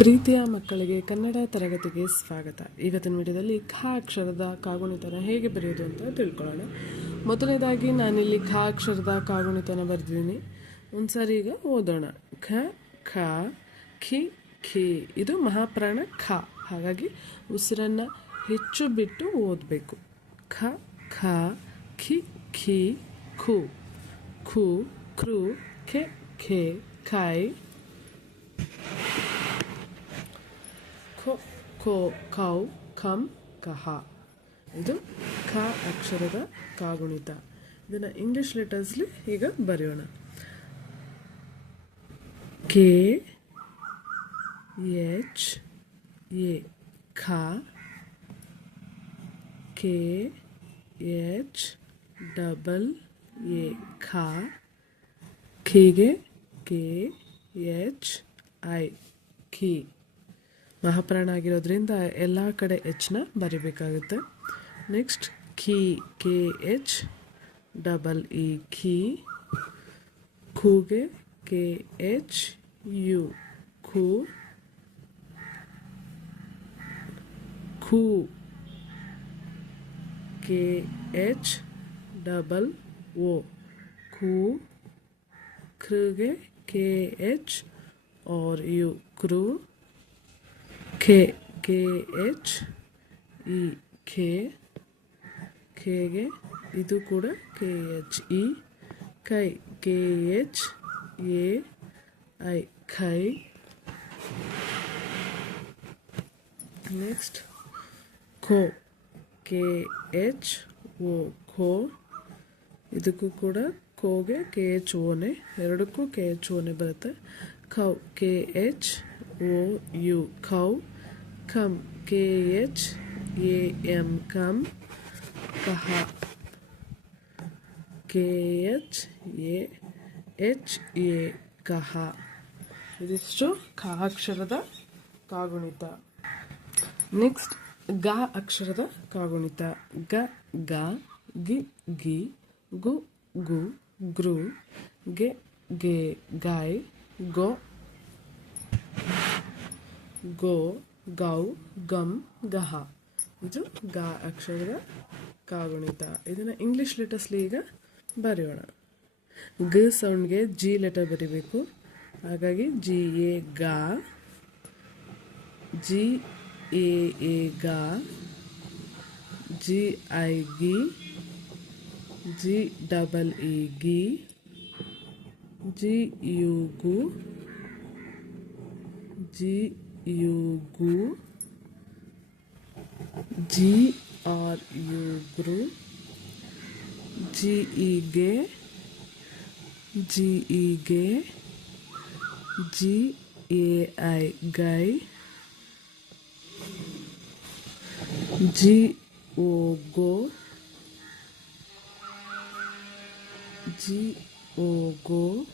ಪ್ರೀತಿಯ ಮಕ್ಕಳಿಗೆ ಕನ್ನಡ ತರಗತಿಗೆ ಸ್ವಾಗತ ಇವತ್ತಿನ ವಿಡಿಯೋದಲ್ಲಿ ಖ ಅಕ್ಷರದ ಕಾಗುಣಿತನ ಹೇಗೆ ಬರೆಯೋದು ಅಂತ ತಿಳ್ಕೊಳ್ಳೋಣ ಮೊದಲನೇದಾಗಿ ನಾನಿಲ್ಲಿ ಖ ಅಕ್ಷರದ ಕಾಗುಣಿತನ ಬರೆದಿದ್ದೀನಿ ಒಂದ್ಸಾರಿ ಈಗ ಓದೋಣ ಖ ಖ ಖಿ ಖಿ ಇದು ಮಹಾಪ್ರಾಣ ಖ ಹಾಗಾಗಿ ಉಸಿರನ್ನು ಹೆಚ್ಚು ಬಿಟ್ಟು ಓದಬೇಕು ಖ ಖ ಖಿ ಖಿ ಖು ಖು ಖೃ ಖೆ ಖೆ ಖಾಯ್ को कौ खम कह अक्षर कगुणित इंग्लिश लेटर्स बरियोण के एच ए ख के एच डबल ए ख खी के एच आई खी महाप्राण आगीरೋದರಿಂದ ಎಲ್ಲಾ ಕಡೆ ಎಚ್ ನ ಬರಿಬೇಕಾಗುತ್ತೆ ನೆಕ್ಸ್ಟ್ ಖೀ ಕೆ ಎಚ್ ಡಬಲ್ ಈ ಖೀ ಖೂಗೆ ಕೆ ಎಚ್ ಯು ಖೂ ಖೂ ಕೆ ಎಚ್ ಡಬಲ್ ಓ ಖೂ ಖ್ರುಗೆ ಕೆ ಎಚ್ ಆರ್ ಯು ಕರು K K H E K K ಇದು ಕೂಡ ಕೆ ಎಚ್ ಇ ಕೈ ಕೆ ಎಚ್ ಎ ಐ ಖೈ ನೆಕ್ಸ್ಟ್ ಖೋ ಕೆ ಎಚ್ ಓ ಖೋ ಇದಕ್ಕೂ ಕೂಡ ಖೋಗೆ ಕೆ ಎಚ್ ಓನೆ ಎರಡಕ್ಕೂ ಕೆ ಎಚ್ ಓನೆ ಬರುತ್ತೆ ಖೌ ಕೆ ಎಚ್ ಓ ಯು ಖೌ come k h a m come kaha k h a h a kaha ಇದಿಷ್ಟು ಖ ಅಕ್ಷರದ ಕಾಗುಣಿತ ನೆಕ್ಸ್ಟ್ ಗ ಅಕ್ಷರದ ಕಾಗುಣಿತ ಗ ಗ ಗಿ ಗಿ ಗು ಗು ಗ್ರು ಗೆ ಗೆ ಗಾಯ್ ಗೋ ಗೋ ಗೌ ಗಮ್ ಗಹ ಇದು ಗ ಅಕ್ಷರದ ಕಾಗುಣಿತ ಇದನ್ನು ಇಂಗ್ಲಿಷ್ ಲೆಟರ್ಸ್ಲಿ ಈಗ ಬರೆಯೋಣ ಗ ಸೌಂಡ್ಗೆ ಜಿ ಲೆಟರ್ ಬರಿಬೇಕು ಹಾಗಾಗಿ ಜಿ ಎ ಗ ಜಿ ಎ ಎ ಗ ಜಿ ಐ ಗಿ ಜಿ ಡಬಲ್ ಇ ಗಿ ಜಿ ಯು ಗು G Yugu G or Yugru G E G G E G G A I Guy G O Go G O Go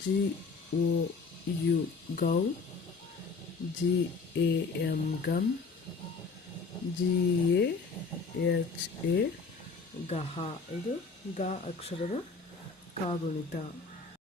G O U Go G A M gum G A H A ಗಹ ಇದು ಗ ಅಕ್ಷರದ ಕಾಗುಣಿತ